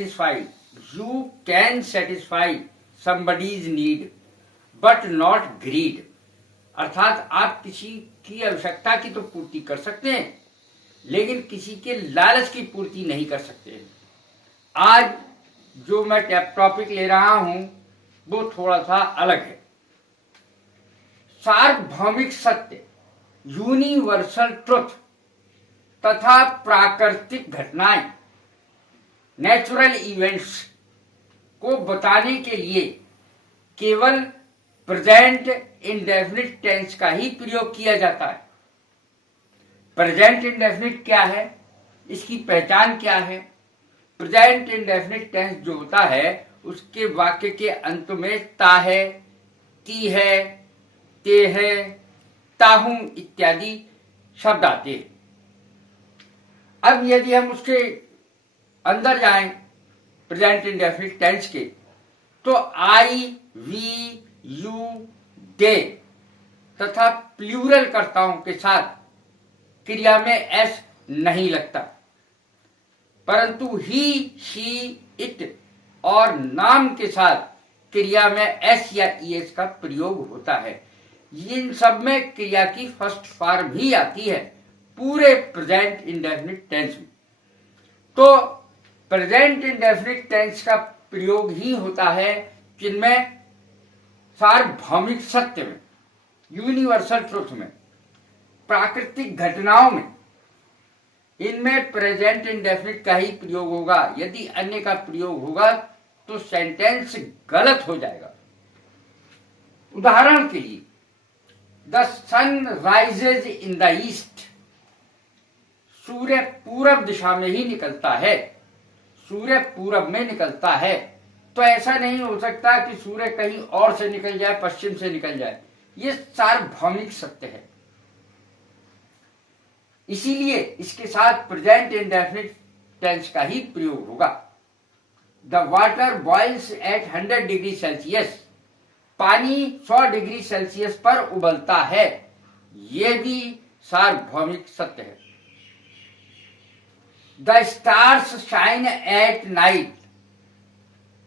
satisfied. You can satisfy somebody's need, but not greed. अर्थात आप किसी की आवश्यकता की तो पूर्ति कर सकते हैं, लेकिन किसी के लालच की पूर्ति नहीं कर सकते। आज जो मैं टॉपिक ले रहा हूं वो थोड़ा सा अलग है। सार्वभौमिक सत्य, यूनिवर्सल ट्रुथ तथा प्राकृतिक घटनाएं, नेचुरल इवेंट्स को बताने के लिए केवल प्रेजेंट इंडेफिनिट टेंस का ही प्रयोग किया जाता है। प्रेजेंट इंडेफिनिट क्या है, इसकी पहचान क्या है? प्रेजेंट इंडेफिनिट टेंस जो होता है उसके वाक्य के अंत में ता है, ती है, ते है, ताहूं इत्यादि शब्द आते हैं। अब यदि हम उसके अंदर जाएं प्रेजेंट इंडेफिनिट टेंस के, तो आई, वी, यू, दे तथा प्लूरल कर्ताओं के साथ क्रिया में एस नहीं लगता, परंतु ही, शी, इट और नाम के साथ क्रिया में एस या ईएस का प्रयोग होता है। इन सब में क्रिया की फर्स्ट फॉर्म ही आती है पूरे प्रेजेंट इंडेफिनिट टेंस में। तो प्रेजेंट इंडेफिनिट टेंस का प्रयोग ही होता है जिनमें सार्वभौमिक सत्य में, यूनिवर्सल ट्रुथ में, प्राकृतिक घटनाओं में, इनमें प्रेजेंट इंडेफिनिट का ही प्रयोग होगा। यदि अन्य का प्रयोग होगा तो सेंटेंस गलत हो जाएगा। उदाहरण के लिए, the sun rises in the east, सूर्य पूरब दिशा में ही निकलता है, सूर्य पूरब में निकलता है। तो ऐसा नहीं हो सकता कि सूर्य कहीं और से निकल जाए, पश्चिम से निकल जाए। ये सार्वभौमिक सत्य है, इसीलिए इसके साथ प्रेजेंट इंडेफिनिट टेंस का ही प्रयोग होगा। The water boils at 100 degree Celsius, पानी 100 डिग्री सेल्सियस पर उबलता है, ये भी सार्वभौमिक सत्य है। The stars shine at night,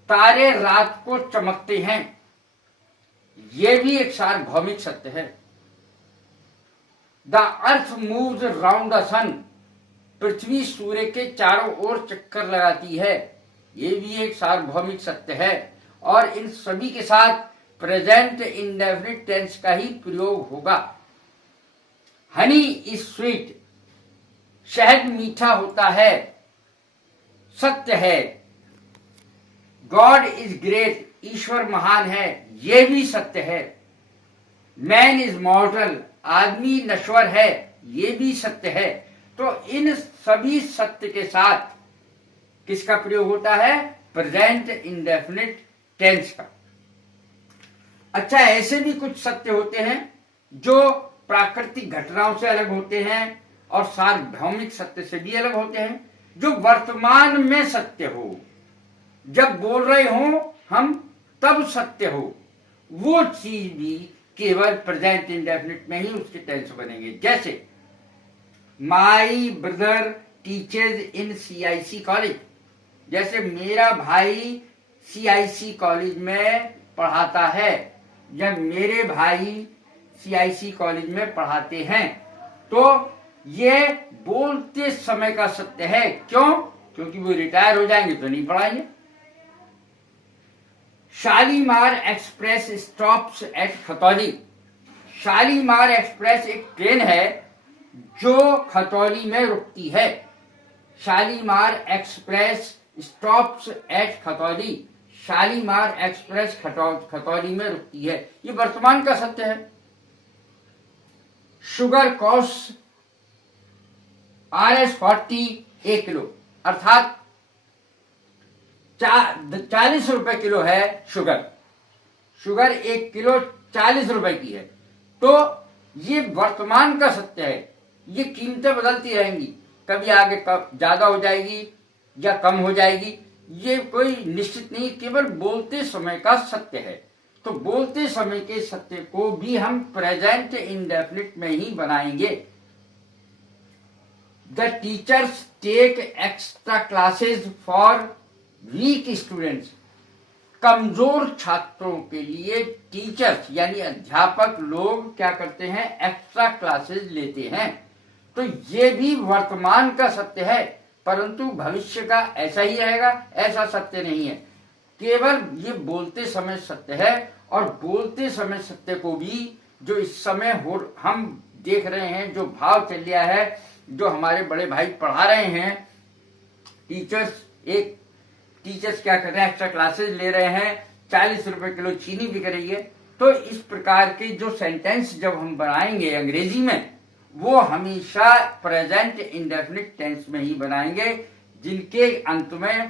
तारे रात को चमकते हैं, ये भी एक सार्वभौमिक सत्य है। The earth moves round the sun, पृथ्वी सूर्य के चारों ओर चक्कर लगाती है, ये भी एक सार्वभौमिक सत्य है। और इन सभी के साथ प्रेजेंट इंडेफिनिट टेंस का ही प्रयोग होगा। हनी इज स्वीट, शहद मीठा होता है, सत्य है। गॉड इज ग्रेट, ईश्वर महान है, ये भी सत्य है। मैन इज मॉर्टल, आदमी नश्वर है, ये भी सत्य है। तो इन सभी सत्य के साथ किसका प्रयोग होता है? प्रेजेंट इंडेफिनिट टेंस का। अच्छा, ऐसे भी कुछ सत्य होते हैं जो प्राकृतिक घटनाओं से अलग होते हैं और सार्वभौमिक सत्य से भी अलग होते हैं, जो वर्तमान में सत्य हो, जब बोल रहे हो हम तब सत्य हो। वो चीज भी केवल प्रेजेंट इंडेफिनिट में ही उसके टेंस बनेंगे। जैसे my brother teachers in CIC college, जैसे मेरा भाई CIC कॉलेज में पढ़ाता है, जब मेरे भाई CIC कॉलेज में पढ़ाते हैं, तो ये बोलते समय का सत्य है। क्यों? क्योंकि वो रिटायर हो जाएंगे तो नहीं पढ़ाएंगे। Shalimar express stops at Khatauli, Shalimar express एक ट्रेन है जो खतौली में रुकती है। Shalimar express stops at Khatauli, Shalimar express Khatauli में रुकती है, ये वर्तमान का सत्य है। शुगर कॉस्ट RS40 1 किलो, अर्थात 40 रुपए किलो है शुगर। शुगर 1 किलो 40 रुपए की है। तो ये वर्तमान का सत्य है। ये कीमतें बदलती रहेंगी, कभी आगे ज्यादा हो जाएगी या कम हो जाएगी, ये कोई निश्चित नहीं, केवल बोलते समय का सत्य है। तो बोलते समय के सत्य को भी हम प्रेजेंट इंडेफिनिट में ही बनाएंगे। The teachers take extra classes for weak students, कमजोर छात्रों के लिए टीचर्स यानी अध्यापक लोग क्या करते हैं, एक्स्ट्रा क्लासेस लेते हैं। तो ये भी वर्तमान का सत्य है, परंतु भविष्य का ऐसा ही रहेगा ऐसा सत्य नहीं है। केवल ये बोलते समय सत्य है, और बोलते समय सत्य को भी जो इस समय हम देख रहे हैं, जो भाव चल रहा है, जो हमारे बड़े भाई पढ़ा रहे हैं, टीचर्स क्या कर रहे हैं, एक्स्ट्रा क्लासेस ले रहे हैं, 40 रुपए किलो चीनी बिक रही है। तो इस प्रकार के जो सेंटेंस जब हम बनाएंगे अंग्रेजी में, वो हमेशा प्रेजेंट इंडेफिनिट टेंस में ही बनाएंगे, जिनके अंत में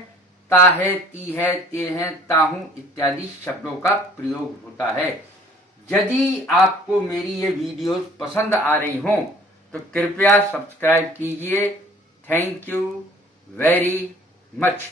ता है, ती है, ते है, ताहू इत्यादि शब्दों का प्रयोग होता है। यदि आपको मेरी ये वीडियोस पसंद आ रही हो तो कृपया सब्सक्राइब कीजिए। Thank you very much.